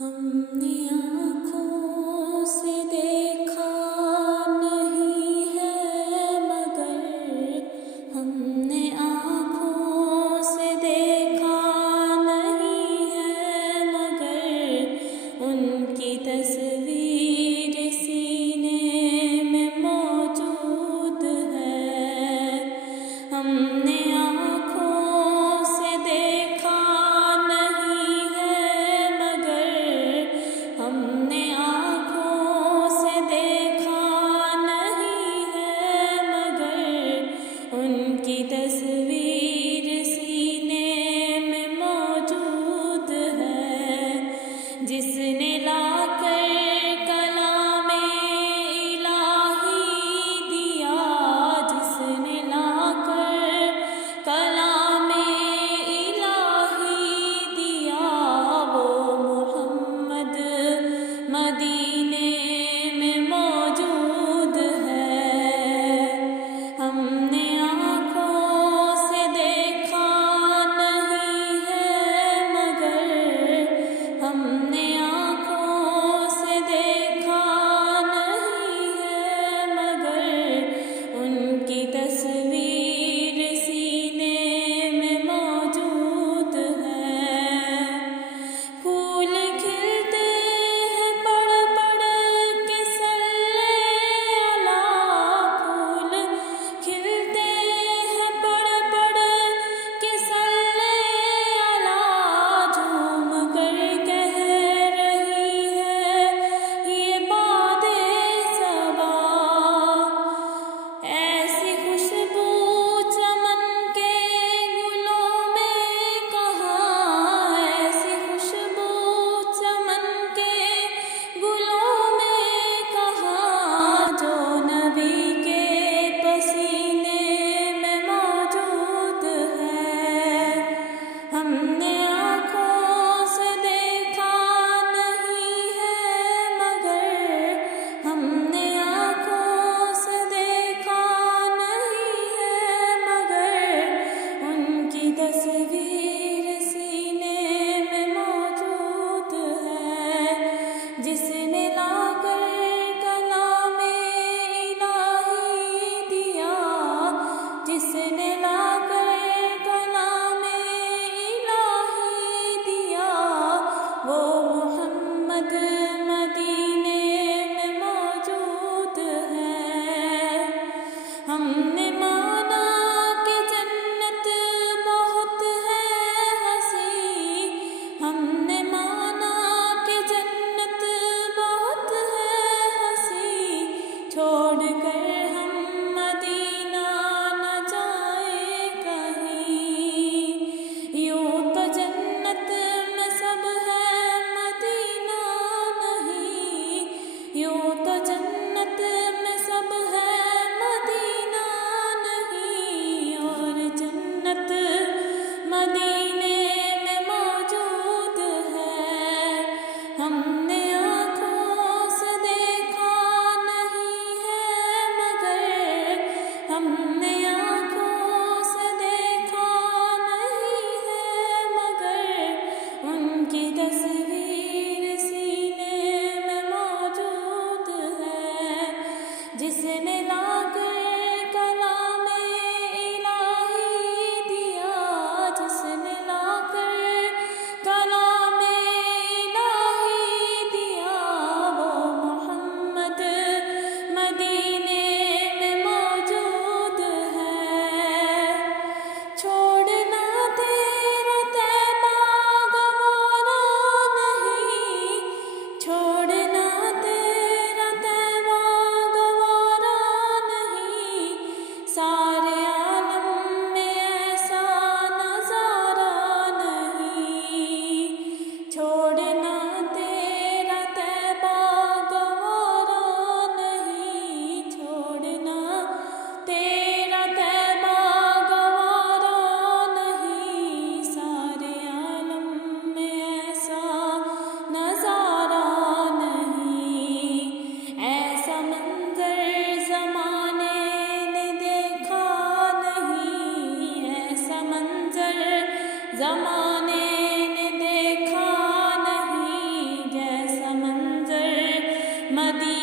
ہم نے آنکھوں سے دیکھا نہیں ہے مگر ہم نے آنکھوں سے دیکھا نہیں ہے مگر ان کی تصویر سینے میں موجود ہے. ہم نے آنکھوں سے دیکھا نہیں ہے مگر ہم نے آنکھوں سے دیکھا نہیں ہے مگر ان کی تصویر سینے میں موجود ہے. جس نے لا کر کلام الہی دیا، جس نے لا کر کلام الہی دیا، وہ محمد مدینے میں موجود ہے. ہم نے آنکھوں سے دیکھا نہیں ہے مگر ہم نے آنکھوں سے دیکھا نہیں ہے مگر ان کی تصویر سینے میں موجود ہے. پھول کھلتے ہیں پڑھ پڑھ کے صلی اللہ، پھول کھلتے ہیں پڑھ پڑھ کے صلی اللہ. جھوم کر کہہ رہی ہے یہ باد صبا، ایسی خوشبو چمن کے گلوں میں کہاں، ایسی خوشبو چمن کے گلوں میں کہاں، جو نبی کے پسینے میں موجود ہے. ہم نے آنکھوں سے دیکھا نہیں ہے مگر ہم نے آنکھوں سے دیکھا نہیں ہے مگر ان کی تصویر سینے میں موجود ہے. جس نے لا کر کلام الہی دیا، جس نے لا کر کلام الہی دیا، وہ محمد مدینے میں موجود ہے. ہم نے مانا کہ جنت بہت ہے حسین، ہم نے مانا کہ جنت بہت ہے حسین، چھوڑ کر ہم مدینہ نہ جائیں کہیں. یوں تو جنت میں سب ہے مدینہ نہیں، یوں تو جنت میں سب ہے مدینہ نہیں، اور جنت مدینے میں موجود ہے. ہم نے آنکھوں سے دیکھا نہیں ہے مگر ہم نے آنکھوں سے دیکھا نہیں ہے مگر ان کی تصویر سینے میں موجود ہے. جس نے لا کر کلام الہی دیا، جس نے لا کر کلام الہی دیا، وہ محمد مدینے میں موجود ہے. چھوڑنا تیرا طیبہ گوارا مدینہ